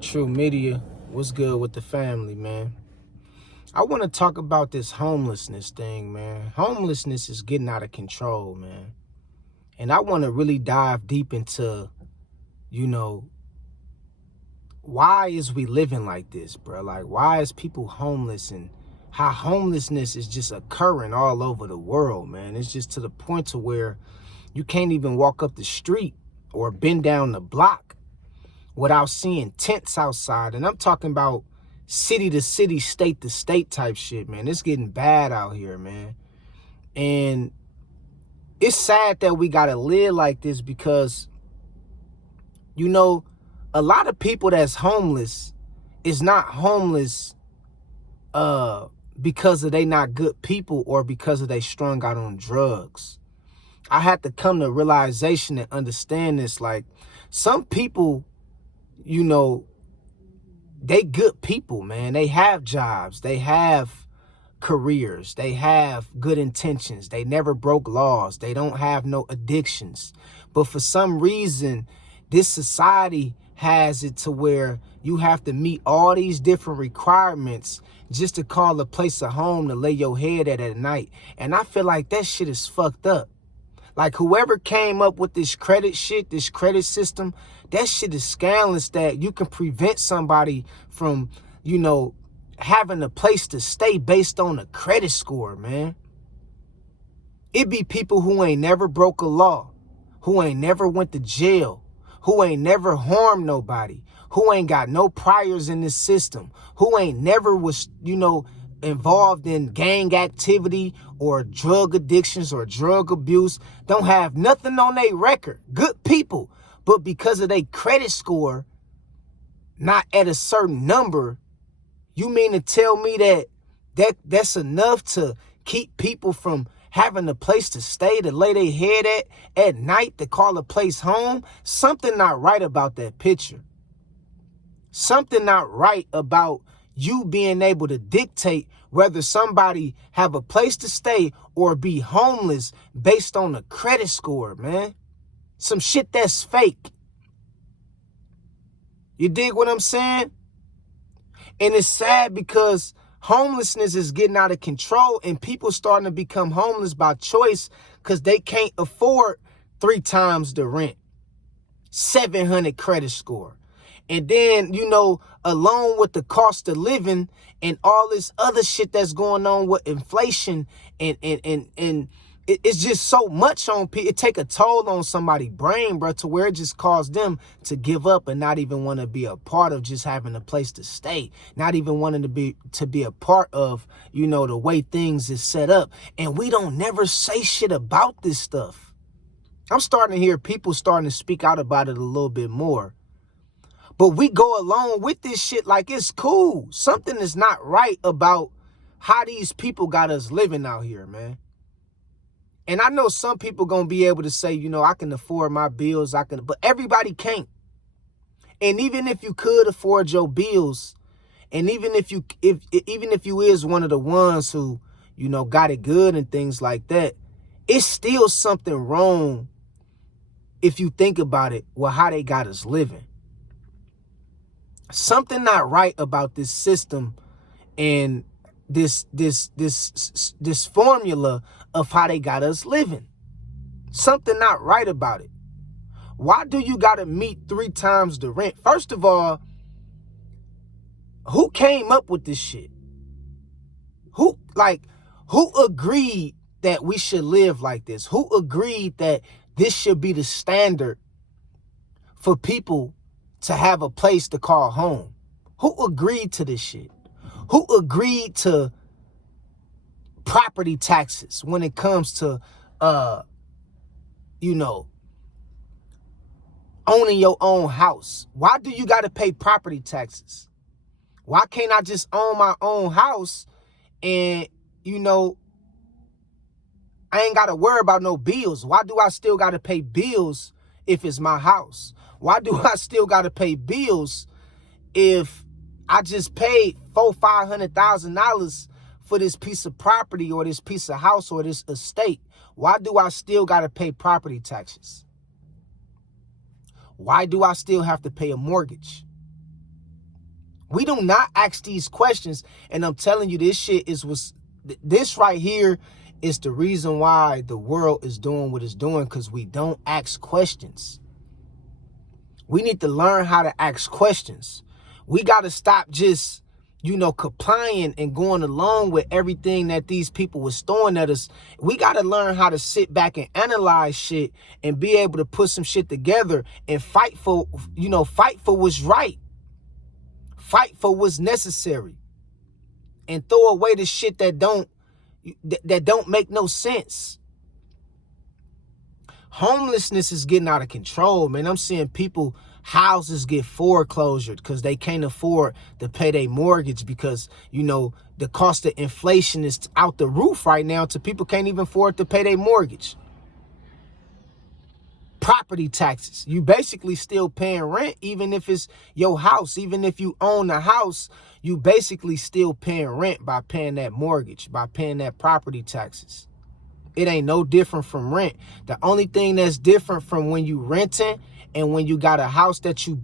True Media, what's good with the family, man? I want to talk about this homelessness thing, man. Homelessness is getting out of control, man. And I want to really dive deep into, you know, why is we living like this, bro? Like, why is people homeless and how homelessness is just occurring all over the world, man? It's just to the point to where you can't even walk up the street or bend down the block without seeing tents outside. And I'm talking about city to city, state to state type shit, man. It's getting bad out here, man. And it's sad that we gotta live like this because, a lot of people that's homeless is not homeless because of they not good people or because of they strung out on drugs. I had to come to realization and understand this. Like, some people, they good people, man. They have jobs. They have careers. They have good intentions. They never broke laws. They don't have no addictions. But for some reason, this society has it to where you have to meet all these different requirements just to call a place a home to lay your head at night. And I feel like that shit is fucked up. Like, whoever came up with this credit shit, this credit system, that shit is scandalous that you can prevent somebody from, having a place to stay based on a credit score, man. It be people who ain't never broke a law, who ain't never went to jail, who ain't never harmed nobody, who ain't got no priors in this system, who ain't never was, involved in gang activity or drug addictions or drug abuse, don't have nothing on their record. Good people. But because of their credit score not at a certain number, you mean to tell me that's enough to keep people from having a place to stay, to lay their head at night, to call a place home? Something not right about that picture. Something not right about you being able to dictate whether somebody have a place to stay or be homeless based on a credit score, man. Some shit that's fake. You dig what I'm saying? And it's sad because homelessness is getting out of control and people starting to become homeless by choice because they can't afford 3 times the rent, 700 credit score. And then, along with the cost of living and all this other shit that's going on with inflation and it's just so much on people. It take a toll on somebody's brain, bro, to where it just caused them to give up and not even want to be a part of just having a place to stay, not even wanting to be a part of, the way things is set up. And we don't never say shit about this stuff. I'm starting to hear people starting to speak out about it a little bit more. But we go along with this shit like it's cool. Something is not right about how these people got us living out here, man. And I know some people gonna be able to say, I can afford my bills, but everybody can't. And even if you could afford your bills, and even if you is one of the ones who, got it good and things like that, it's still something wrong if you think about it, well, how they got us living. Something not right about this system and this formula of how they got us living. Something not right about it. Why do you got to meet 3 times the rent? First of all, who came up with this shit? Who agreed that we should live like this? Who agreed that this should be the standard for people to have a place to call home? Who agreed to this shit? Who agreed to property taxes when it comes to, owning your own house? Why do you got to pay property taxes? Why can't I just own my own house and, I ain't got to worry about no bills? Why do I still got to pay bills if it's my house? Why do I still got to pay bills if I just paid $400,000-$500,000 for this piece of property or this piece of house or this estate? Why do I still got to pay property taxes? Why do I still have to pay a mortgage? We do not ask these questions. And I'm telling you, this shit this right here is the reason why the world is doing what it's doing, because we don't ask questions. We need to learn how to ask questions. We got to stop just, complying and going along with everything that these people was throwing at us. We got to learn how to sit back and analyze shit and be able to put some shit together and fight for what's right. Fight for what's necessary. And throw away the shit that don't make no sense. Homelessness is getting out of control, man. I'm seeing people, houses get foreclosured because they can't afford to pay their mortgage because, the cost of inflation is out the roof right now to people can't even afford to pay their mortgage. Property taxes. You basically still paying rent, even if it's your house. Even if you own the house, you basically still paying rent by paying that mortgage, by paying that property taxes. It ain't no different from rent. The only thing that's different from when you renting and when you got a house that you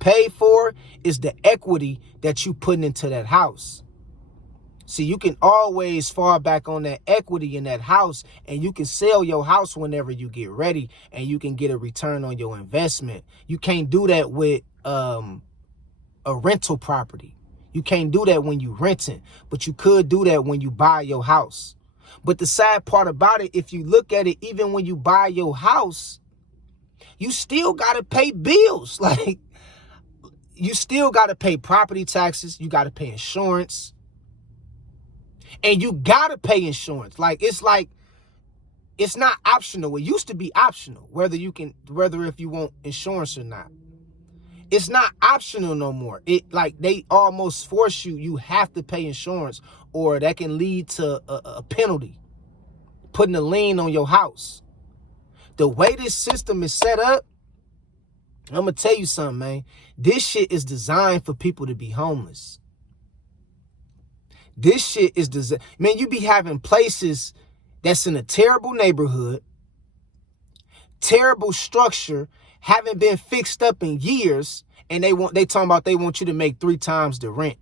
pay for is the equity that you putting into that house. See, you can always fall back on that equity in that house, and you can sell your house whenever you get ready, and you can get a return on your investment. You can't do that with a rental property. You can't do that when you renting, but you could do that when you buy your house. But the sad part about it, if you look at it, even when you buy your house, you still got to pay bills. Like, you still got to pay property taxes. You got to pay insurance. And you got to pay insurance. Like, it's not optional. It used to be optional, whether if you want insurance or not. It's not optional no more. They almost force you have to pay insurance, or that can lead to a penalty, putting a lien on your house. The way this system is set up, I'm going to tell you something, man. This shit is designed for people to be homeless. This shit is designed. Man, you be having places that's in a terrible neighborhood, terrible structure, haven't been fixed up in years, and they talking about they want you to make 3 times the rent.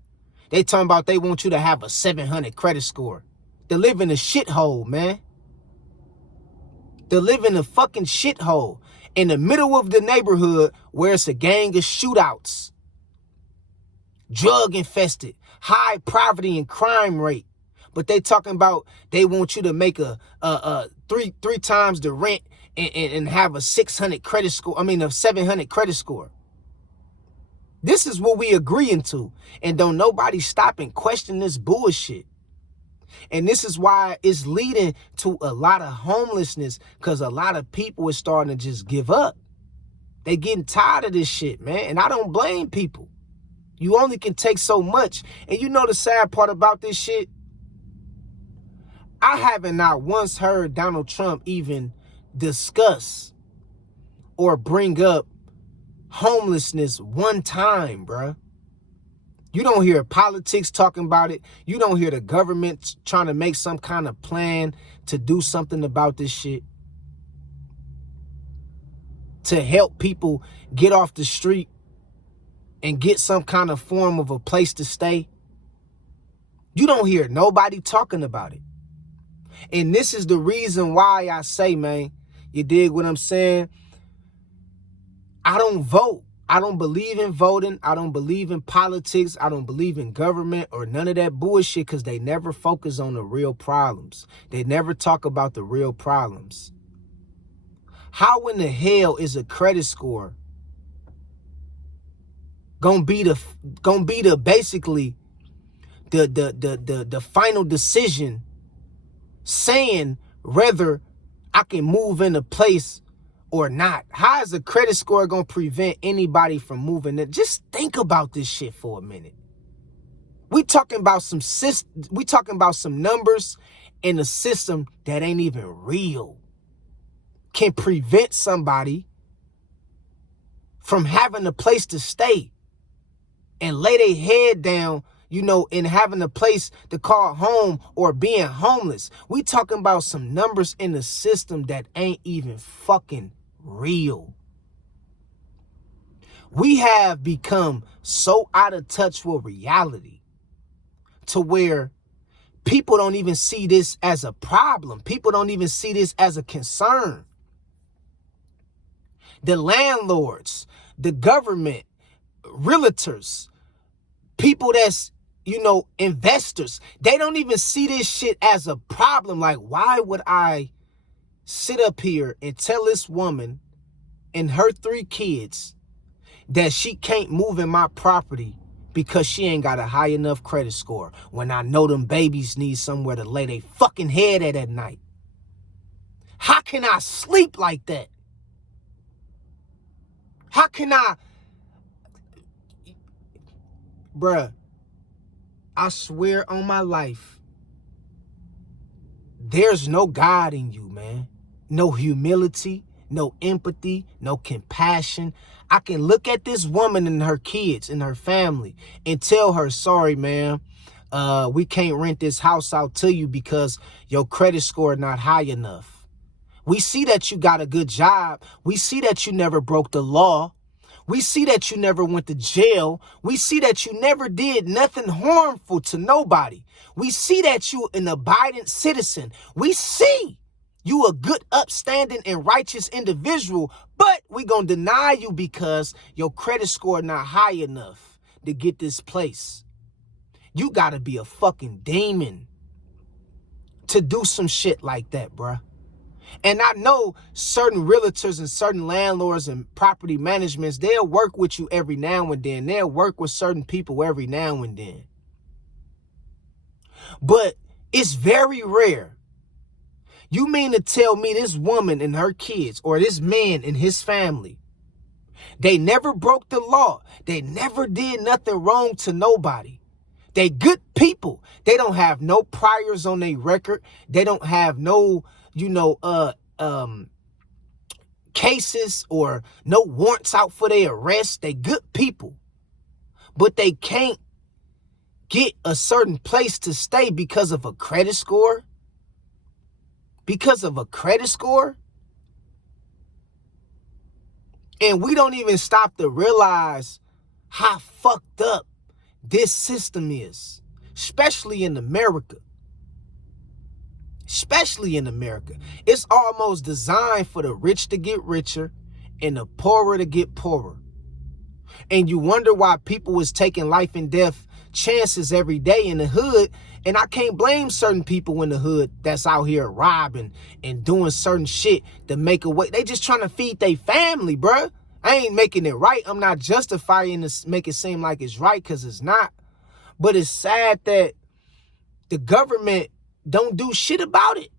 They talking about they want you to have a 700 credit score. They live in a shithole, man. They live in a fucking shithole in the middle of the neighborhood where it's a gang of shootouts, drug infested, high poverty and crime rate. But they talking about they want you to make a three times the rent and have a 600 credit score. A 700 credit score. This is what we agreeing to. And don't nobody stop and question this bullshit. And this is why it's leading to a lot of homelessness, because a lot of people are starting to just give up. They getting tired of this shit, man. And I don't blame people. You only can take so much. And you know the sad part about this shit? I haven't not once heard Donald Trump even discuss or bring up homelessness one time, bruh. You don't hear politics talking about it. You don't hear the government trying to make some kind of plan to do something about this shit, to help people get off the street and get some kind of form of a place to stay. You don't hear nobody talking about it. And this is the reason why I say, man, you dig what I'm saying? I don't vote. I don't believe in voting. I don't believe in politics. I don't believe in government or none of that bullshit, because they never focus on the real problems. They never talk about the real problems. How in the hell is a credit score gonna be the basically the final decision saying whether I can move in a place or not? How is a credit score going to prevent anybody from moving it? Just think about this shit for a minute. We talking about some numbers in a system that ain't even real. Can prevent somebody from having a place to stay and lay their head down, and having a place to call home or being homeless. We talking about some numbers in the system that ain't even fucking real. We have become so out of touch with reality to where people don't even see this as a problem. People don't even see this as a concern. The landlords, the government, realtors, people that's, investors, they don't even see this shit as a problem. Like, why would I sit up here and tell this woman and her 3 kids that she can't move in my property because she ain't got a high enough credit score when I know them babies need somewhere to lay their fucking head at night? How can I sleep like that? How can I? Bruh, I swear on my life, there's no God in you, man. No humility, no empathy, no compassion. I can look at this woman and her kids and her family and tell her, sorry, man, we can't rent this house out to you because your credit score not high enough. We see that you got a good job. We see that you never broke the law. We see that you never went to jail. We see that you never did nothing harmful to nobody. We see that you an abiding citizen. We see you a good, upstanding, and righteous individual, but we gonna deny you because your credit score not high enough to get this place. You gotta be a fucking demon to do some shit like that, bruh. And I know certain realtors and certain landlords and property managements, they'll work with you every now and then. They'll work with certain people every now and then. But it's very rare. You mean to tell me this woman and her kids, or this man and his family, they never broke the law. They never did nothing wrong to nobody. They good people. They don't have no priors on their record. They don't have no, cases or no warrants out for their arrest. They good people. But they can't get a certain place to stay because of a credit score. Because of a credit score. And we don't even stop to realize how fucked up this system is, especially in America. Especially in America. It's almost designed for the rich to get richer and the poorer to get poorer. And you wonder why people is taking life and death chances every day in the hood. And I can't blame certain people in the hood that's out here robbing and doing certain shit to make a way. They just trying to feed their family, bruh. I ain't making it right. I'm not justifying this, make it seem like it's right, because it's not. But it's sad that the government don't do shit about it.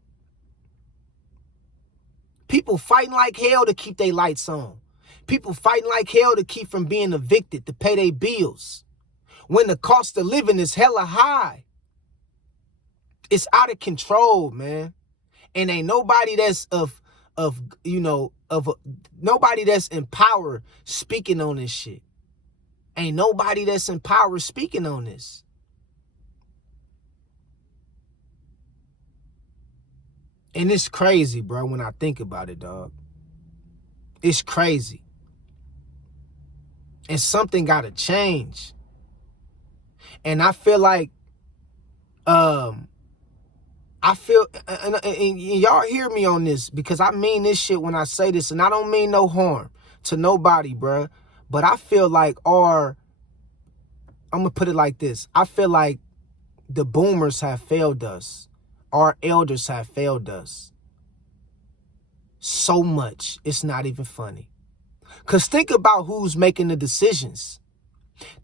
People fighting like hell to keep their lights on. People fighting like hell to keep from being evicted, to pay their bills. When the cost of living is hella high. It's out of control, man. And ain't nobody that's nobody that's in power speaking on this shit. Ain't nobody that's in power speaking on this. And it's crazy, bro, when I think about it, dog. It's crazy. And something got to change. And I feel like, and y'all hear me on this, because I mean this shit when I say this, and I don't mean no harm to nobody, bro. But I feel like I'm going to put it like this. I feel like the boomers have failed us. Our elders have failed us so much, it's not even funny. Because think about who's making the decisions.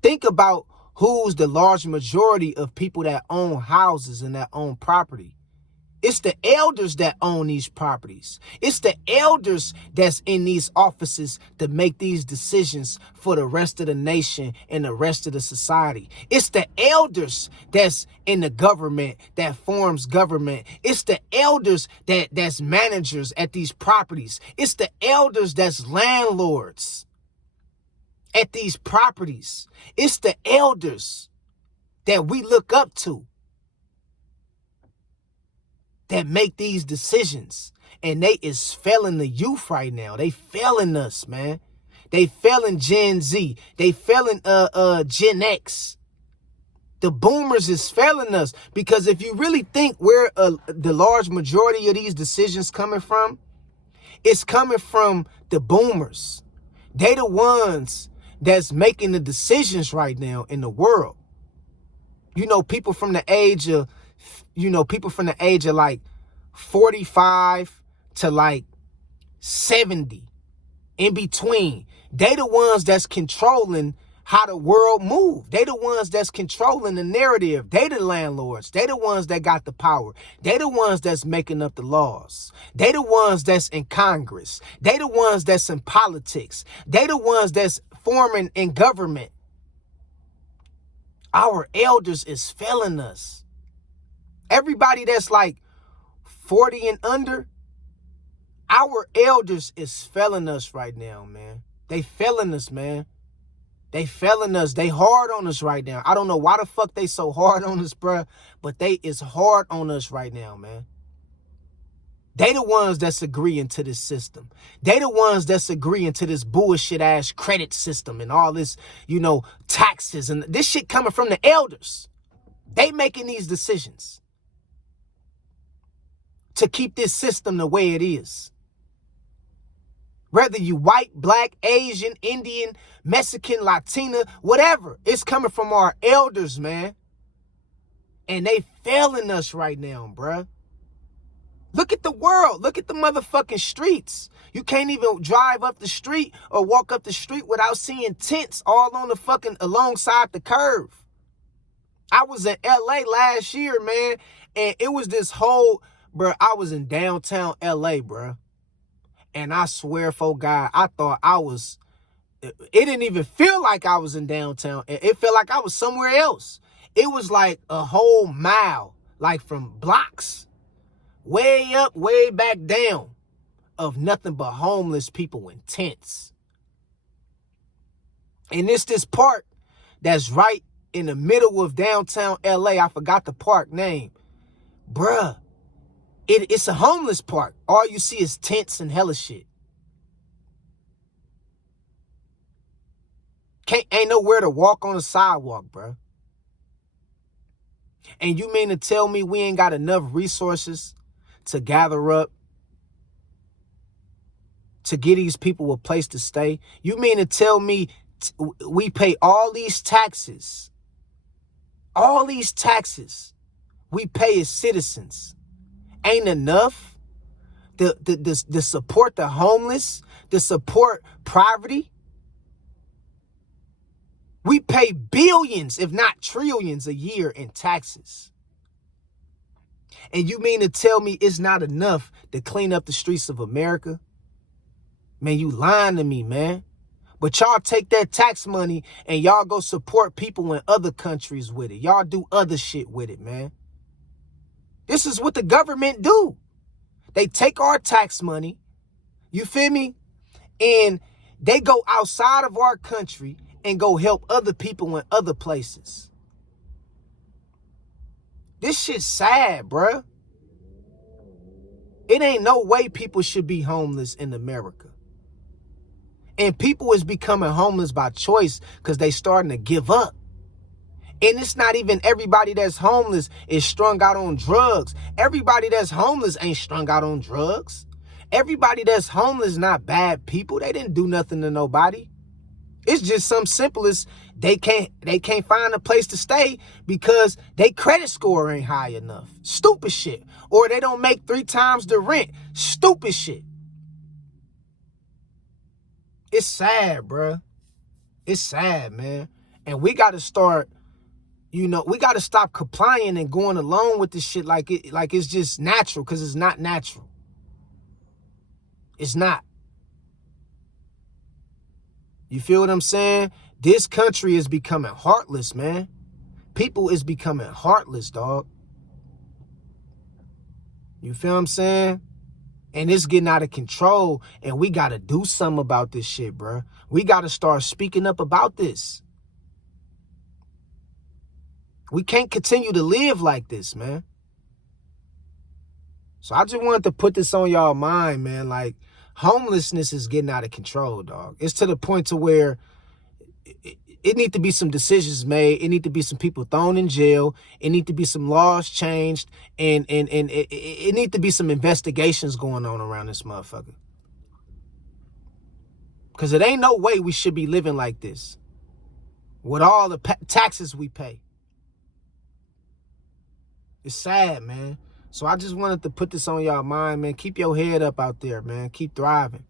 Think about who's the large majority of people that own houses and that own property. It's the elders that own these properties. It's the elders that's in these offices to make these decisions for the rest of the nation and the rest of the society. It's the elders that's in the government that forms government. It's the elders that's managers at these properties. It's the elders that's landlords at these properties. It's the elders that we look up to that make these decisions. And they is failing the youth right now. They failing us, man. They failing Gen Z. They failing Gen X. The boomers is failing us, because if you really think where the large majority of these decisions coming from, it's coming from the boomers. They the ones that's making the decisions right now in the world. You know, people from the age of, like 45 to like 70, in between. They the ones that's controlling how the world move. They the ones that's controlling the narrative. They the landlords. They the ones that got the power. They the ones that's making up the laws. They the ones that's in Congress. They the ones that's in politics. They the ones that's forming in government. Our elders is failing us. Everybody that's like 40 and under, our elders is failing us right now, man. They failing us, man. They failing us. They hard on us right now. I don't know why the fuck they so hard on us, bruh, but they is hard on us right now, man. They the ones that's agreeing to this system. They the ones that's agreeing to this bullshit ass credit system and all this, taxes and this shit coming from the elders. They making these decisions to keep this system the way it is. Whether you white, black, Asian, Indian, Mexican, Latina, whatever, it's coming from our elders, man. And they failing us right now, bruh. Look at the world. Look at the motherfucking streets. You can't even drive up the street or walk up the street without seeing tents all on the fucking alongside the curve. I was in LA last year, man, and it was this whole, bruh, I was in downtown LA, bruh. And I swear, for God, I thought it didn't even feel like I was in downtown. It felt like I was somewhere else. It was like a whole mile, like from blocks, way up, way back down, of nothing but homeless people in tents. And it's this park that's right in the middle of downtown LA. I forgot the park name. Bruh. It's a homeless park. All you see is tents and hella shit. Ain't nowhere to walk on the sidewalk, bro. And you mean to tell me we ain't got enough resources to gather up to get these people a place to stay? You mean to tell me we pay all these taxes we pay as citizens, ain't enough to support the homeless, to support poverty? We pay billions, if not trillions, a year in taxes. And you mean to tell me it's not enough to clean up the streets of America? Man, you lying to me, man. But y'all take that tax money and y'all go support people in other countries with it. Y'all do other shit with it, man. This is what the government do. They take our tax money, you feel me? And they go outside of our country and go help other people in other places. This shit's sad, bruh. It ain't no way people should be homeless in America. And people is becoming homeless by choice because they starting to give up. And it's not even everybody that's homeless is strung out on drugs. Everybody that's homeless ain't strung out on drugs. Everybody that's homeless not bad people. They didn't do nothing to nobody. It's just some simple as they can't find a place to stay because they credit score ain't high enough. Stupid shit. Or they don't make 3 times the rent. Stupid shit. It's sad, bruh. It's sad, man. And we got to start, we got to stop complying and going along with this shit like it's just natural, because it's not natural. It's not. You feel what I'm saying? This country is becoming heartless, man. People is becoming heartless, dog. You feel what I'm saying? And it's getting out of control, and we got to do something about this shit, bro. We got to start speaking up about this. We can't continue to live like this, man. So I just wanted to put this on y'all mind, man. Like, Homelessness is getting out of control, dog. It's to the point to where it need to be some decisions made. It need to be some people thrown in jail. It need to be some laws changed, and it need to be some investigations going on around this motherfucker. Because it ain't no way we should be living like this with all the taxes we pay. It's sad, man. So I just wanted to put this on y'all mind, man. Keep your head up out there, man. Keep thriving.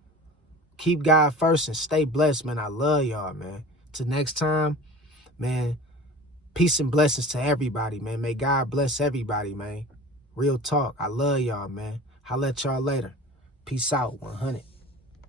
Keep God first and stay blessed, man. I love y'all, man. Till next time, man, peace and blessings to everybody, man. May God bless everybody, man. Real talk. I love y'all, man. Holla at y'all later. Peace out, 100.